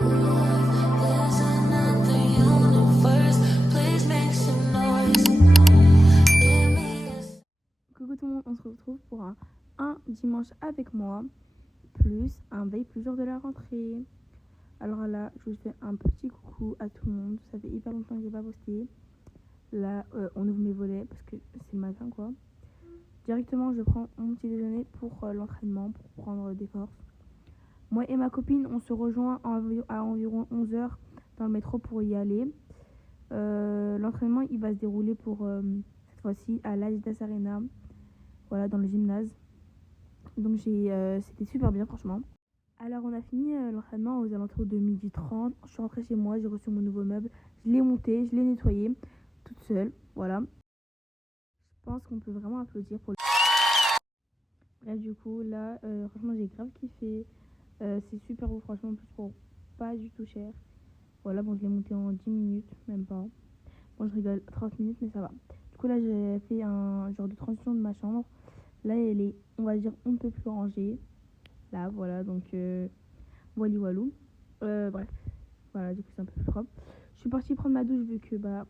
There's another universe. Please make some noise. Give me a Coucou tout le monde, on se retrouve pour un dimanche avec moi, plus un veille plus jour de la rentrée. Alors là, je vous fais un petit coucou à tout le monde. Ça fait hyper longtemps que j'ai pas posté. Là, on ouvre mes volets parce que c'est le matin quoi. Directement, je prends mon petit déjeuner pour l'entraînement, pour prendre des forces. Moi et ma copine, on se rejoint à environ 11h dans le métro pour y aller. L'entraînement, il va se dérouler pour cette fois-ci à l'Adidas Arena. Voilà, dans le gymnase. Donc c'était super bien franchement. Alors on a fini l'entraînement aux alentours de 12h30. Je suis rentrée chez moi, j'ai reçu mon nouveau meuble. Je l'ai monté, je l'ai nettoyé toute seule. Voilà. Je pense qu'on peut vraiment applaudir pour le... Bref, du coup, là, franchement, j'ai grave kiffé. C'est super beau, franchement, en plus pour pas du tout cher. Voilà, bon, je l'ai monté en 10 minutes, même pas. Bon, je rigole, 30 minutes, mais ça va. Du coup, là, j'ai fait un genre de transition de ma chambre. Là, elle est, on va dire, on ne peut plus rangée. Là, voilà, donc, wally walou. Bref, voilà, du coup, c'est un peu plus propre. Je suis partie prendre ma douche vu que, bah,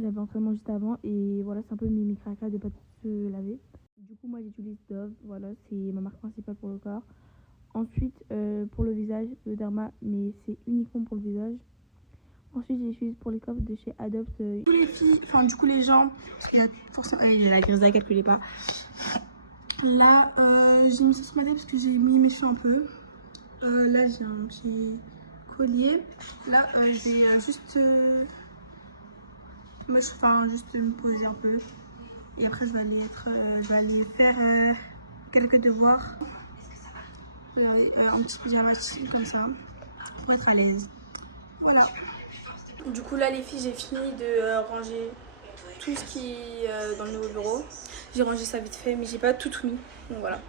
j'avais entraînement juste avant. Et voilà, c'est un peu mimi craca de pas se laver. Du coup, moi, j'utilise Dove. Voilà, c'est ma marque principale pour le corps. Ensuite, pour le visage, le Derma, mais c'est uniquement pour le visage. Ensuite, j'utilise pour les coffres de chez Adopt. Du coup, les filles, enfin, du coup, les gens, parce qu'il y a forcément. Il y a la grise, calculez pas. Là, j'ai mis ça ce matin parce que j'ai mis mes cheveux un peu. Là, j'ai un petit collier. Là, je vais juste juste me poser un peu. Et après, je vais aller faire quelques devoirs. Regardez, un petit pyjama comme ça, pour être à l'aise. Voilà. Du coup, là, les filles, j'ai fini de ranger tout ce qui est dans le nouveau bureau. J'ai rangé ça vite fait, mais j'ai pas tout mis. Donc voilà.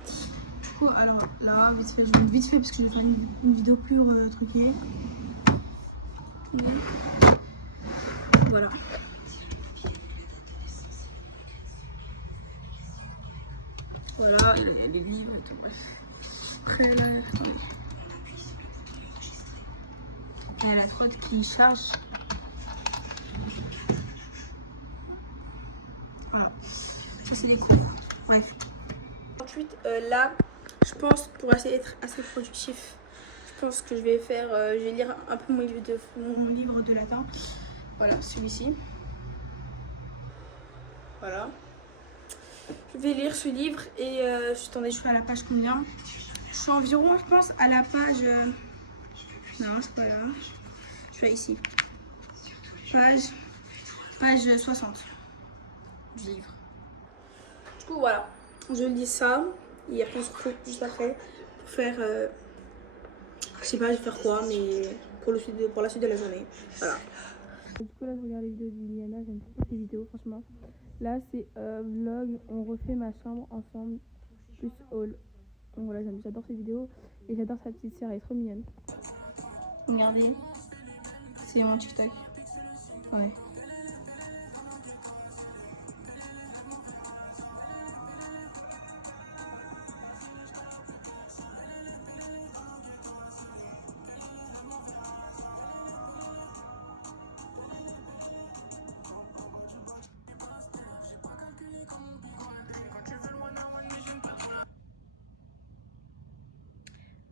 Du coup, alors là, je vais vite fait parce que je vais faire une vidéo plus truquée. Voilà. Voilà, les livres et tout. Bref. Après, là, attendez. Il y a la trotte qui charge. Voilà. Ça, c'est les cours. Bref. Ensuite, là, je pense, pour essayer d'être assez productif, je pense que je vais lire un peu mon livre de latin. Voilà, celui-ci. Voilà. Je vais lire ce livre et attendez, je suis à la page combien? Je suis environ, je pense, à la page... non, c'est pas là. Je suis ici. Page 60 du livre. Du coup, voilà. Je lis ça et après, on se retrouve juste après pour faire... je sais pas, je vais faire quoi, mais pour la suite de la journée. Voilà. Du coup, là, je regarde les vidéos d'Iliana. J'aime trop ces vidéos, franchement. Là, c'est vlog. On refait ma chambre ensemble, plus haul. Donc voilà, j'adore ces vidéos. Et j'adore sa petite sœur, elle est trop mignonne. Regardez, c'est mon TikTok. Ouais.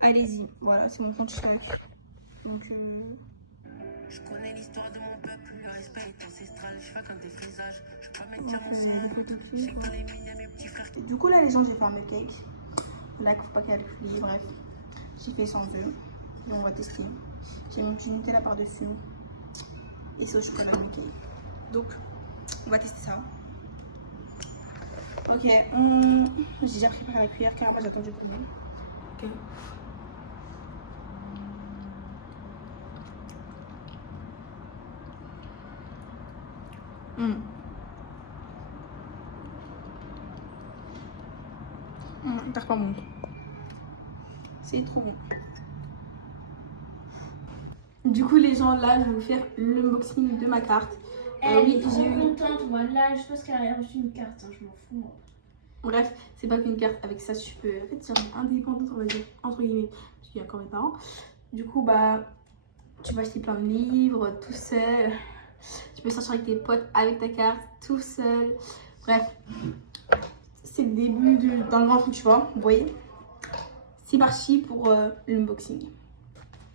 Allez-y, voilà, c'est mon compte TikTok. Donc, Je connais l'histoire de mon peuple, le respect est ancestral. Je fais quand des frisages, je peux pas mettre diamant sur mon ventre. Je sais que dans les mines, y a mes petits frères. du coup, là, les gens, j'ai fait un cake. Là, il faut pas calculer, bref. J'ai fait sans œufs. Et on va tester. J'ai mis une petite Nutella par-dessus. Et c'est au chocolat le cake. Donc, on va tester ça. Ok, j'ai déjà préparé la cuillère car moi j'attends du premier. Ok. T'as pas bon. C'est trop bon. Du coup les gens, là je vais vous faire l'unboxing de ma carte. Elle est trop contente, voilà, je pense qu'elle a reçu une carte, hein, je m'en fous moi. Bref, c'est pas qu'une carte, avec ça je peux être indépendante, on va dire, entre guillemets, parce qu'il y a encore mes parents. Du coup bah Tu peux acheter plein de livres tout seul. Tu peux sortir avec tes potes avec ta carte tout seul. Bref, c'est le début d'un grand truc, tu vois. Vous voyez. C'est parti pour l'unboxing.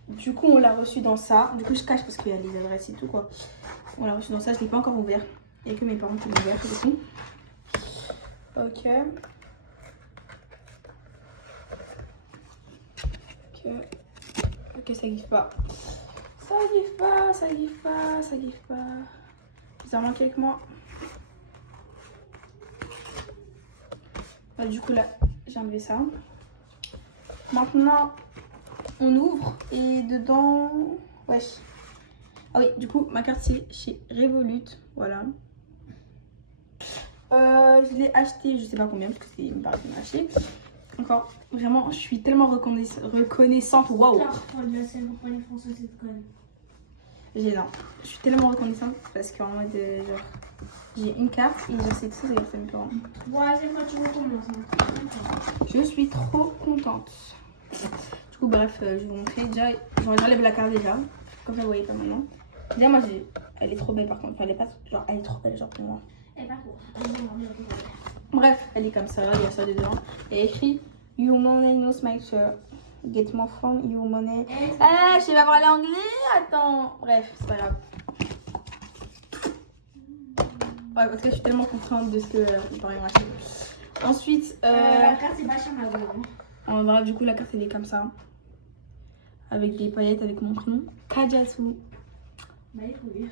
Du coup, on l'a reçu dans ça. Du coup, je cache parce qu'il y a les adresses et tout, quoi. On l'a reçu dans ça. Je ne l'ai pas encore ouvert. Il n'y a que mes parents qui l'ont ouvert, du coup. Ok. Ok, ça giffe pas. Ça giffe pas, ça giffe pas, ça giffe pas. Ça manque avec moi. Bah, du coup, là, j'ai enlevé ça. Maintenant, on ouvre et dedans... Wesh. Ah oui, du coup, ma carte, c'est chez Revolut. Voilà. Je l'ai acheté, je sais pas combien, parce que c'est une partie qui m'a acheté. Encore, vraiment, je suis tellement reconnaissante. Waouh! Pour la scène, pour les Français, cette conne. Non, je suis tellement reconnaissante parce qu'en mode, genre, j'ai une carte et genre, c'est tout, ça me fait rendre. Troisième fois, tu recommences. Je suis trop contente. Du coup, bref, je vais vous montrer. Déjà, j'enlève la carte déjà. Comme ça, vous voyez pas maintenant. Déjà, moi, elle est trop belle par contre. Enfin, elle est pas. Genre, elle est trop belle, genre pour moi. Elle est pas cool. Bref, elle est comme ça. Il y a ça dedans. Il y a écrit You money no smile shirt. Get more from you money. Ah, je sais pas parler anglais. Attends. Bref, c'est pas grave. Ouais, parce que je suis tellement contente de ce que mes parents m'ont acheté. Ensuite, la carte, c'est pas cher, ma gueule. bref, du coup, la carte elle est comme ça. Avec des paillettes avec mon prénom. Kadiatou. Bah, il faut lire.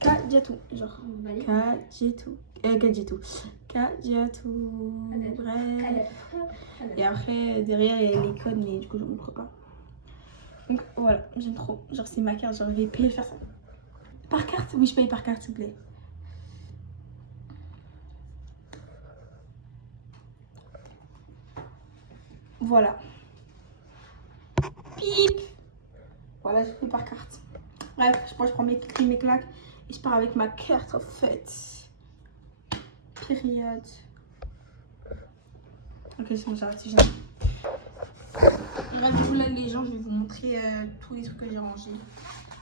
Kadiatou. Genre. Kadiatou. Kadiatou. Kadiatou. Bref. Et après, derrière, il y a les codes, mais du coup, je ne montre pas. Donc voilà, j'aime trop. Genre, c'est ma carte. Genre, je vais payer faire ça. Par carte? Oui, je paye par carte, s'il vous plaît. Voilà. Pip. Voilà, je paye par carte. Bref, je prends mes clics, mes claques et je pars avec ma carte en fait. Période. Ok, c'est bon, j'arrête. Bref, du coup, là, les gens, je vais vous montrer tous les trucs que j'ai rangés.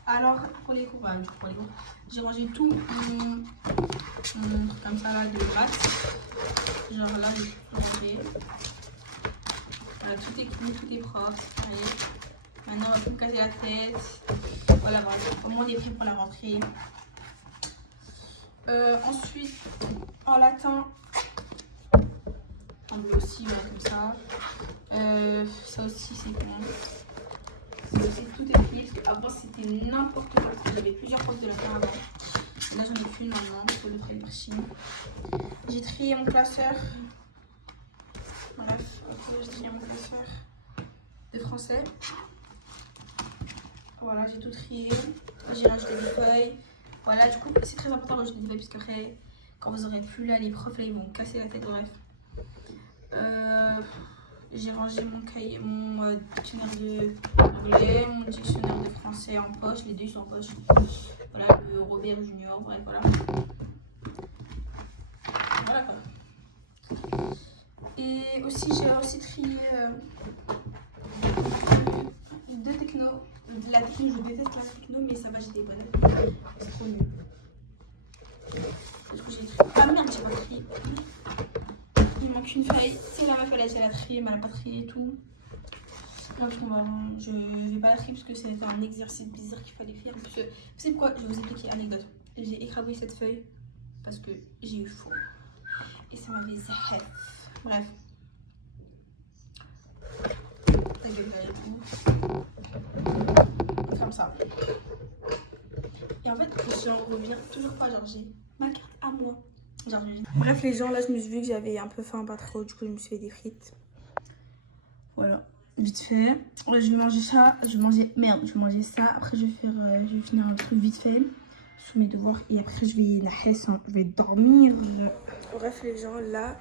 Alors, pour les cours, du coup, pour les cours, j'ai rangé tout mon truc comme ça là de gratte. Genre là, j'ai tout rangé. Voilà, tout est clean, tout est propre, c'est pareil. Maintenant, on va tout me casser la tête. Voilà, au moins on est prêt pour la rentrée. Ensuite, en latin, en bleu aussi, voilà, comme ça. Ça aussi, c'est bon. Ça aussi, tout est plié parce qu'avant c'était n'importe quoi. J'avais plusieurs profs de latin avant. Là, j'en ai plus maintenant, il faut le faire l'archi. J'ai trié mon classeur. Bref, après, j'ai trié mon classeur de français. Voilà, j'ai tout trié. J'ai rajouté des feuilles. Voilà, du coup, c'est très important de rajouter des feuilles parce qu'après, quand vous aurez plus là, les profs là, ils vont casser la tête. Bref. J'ai rangé mon cahier, mon dictionnaire d'anglais, mon dictionnaire de français en poche. Les deux sont en poche. Voilà, le Robert Junior. Bref, voilà. Voilà quoi. Et aussi, j'ai aussi trié deux techno. La techno, je déteste la techno, mais ça va, j'ai des bonnes. C'est trop nul. Du coup, j'ai trié. Ah merde, j'ai pas trié. Il manque une feuille. C'est la meuf, elle a trié, mais elle a pas trié et tout. Non, parce je vais pas la trier parce que c'était un exercice bizarre qu'il fallait faire. Parce que, vous savez pourquoi? Je vais vous expliquer anecdote. J'ai écrabouillé cette feuille parce que j'ai eu faim. Et ça m'avait zahef. Bref. Ta gueule et tout. Comme ça. Et en fait, j'en reviens toujours pas. Genre, j'ai ma carte à moi. Genre, bref, les gens, là, je me suis vu que j'avais un peu faim, pas trop. Du coup, je me suis fait des frites. Voilà, vite fait. Ouais, je vais manger ça. Je vais manger. Merde, je vais manger ça. Après, je vais finir un truc vite fait. Sous mes devoirs. Et après, je vais dormir. Bref, les gens, là,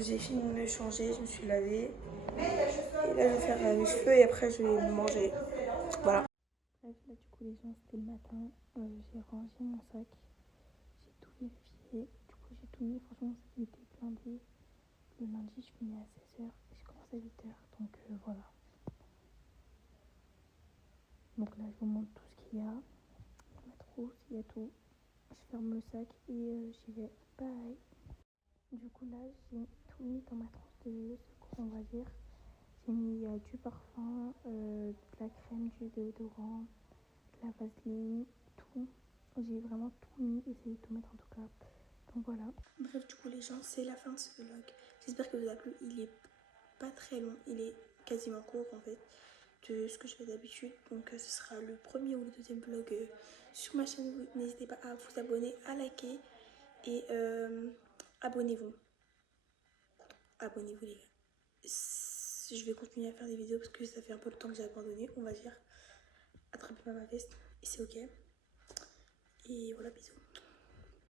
j'ai fini de me changer. Je me suis lavée. Et là, je vais faire mes cheveux et après, je vais manger. Voilà. Bref, là, du coup, les gens, c'était le matin. J'ai rangé mon sac. J'ai tout vérifié. Du coup, j'ai tout mis. Franchement, ça était blindé. Le lundi, je finis à 16h et je commence à 8h. Donc voilà. Donc là, je vous montre tout ce qu'il y a. Ma trousse, il y a tout. Je ferme le sac et j'y vais. Bye. Du coup, là, j'ai tout mis dans ma trousse de secours, on va dire. J'ai mis du parfum, de la crème, du déodorant, de la vaseline, tout. J'ai vraiment tout mis, essayé de tout mettre en tout cas. Donc voilà. Bref, du coup, les gens, c'est la fin de ce vlog. J'espère que vous a plu. Il est pas très long, il est quasiment court en fait de ce que je fais d'habitude. Donc ce sera le premier ou le deuxième vlog sur ma chaîne. N'hésitez pas à vous abonner, à liker et abonnez-vous. Abonnez-vous les gars. Je vais continuer à faire des vidéos parce que ça fait un peu le temps que j'ai abandonné, on va dire. Attrapez pas ma veste et c'est ok. Et voilà, bisous.